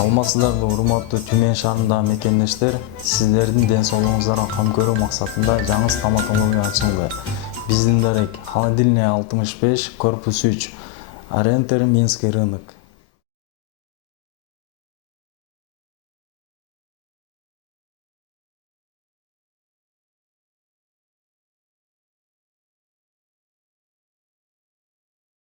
Саламатсыздарбы, урматтуу Түмен шаарындагы мекендештер, сиздердин ден соолугуңуздарга кам көрүү максатында жаңы стоматология ачылды. Биздин дарек холодильная 65, корпус 3, Орентеры, Минский рынок.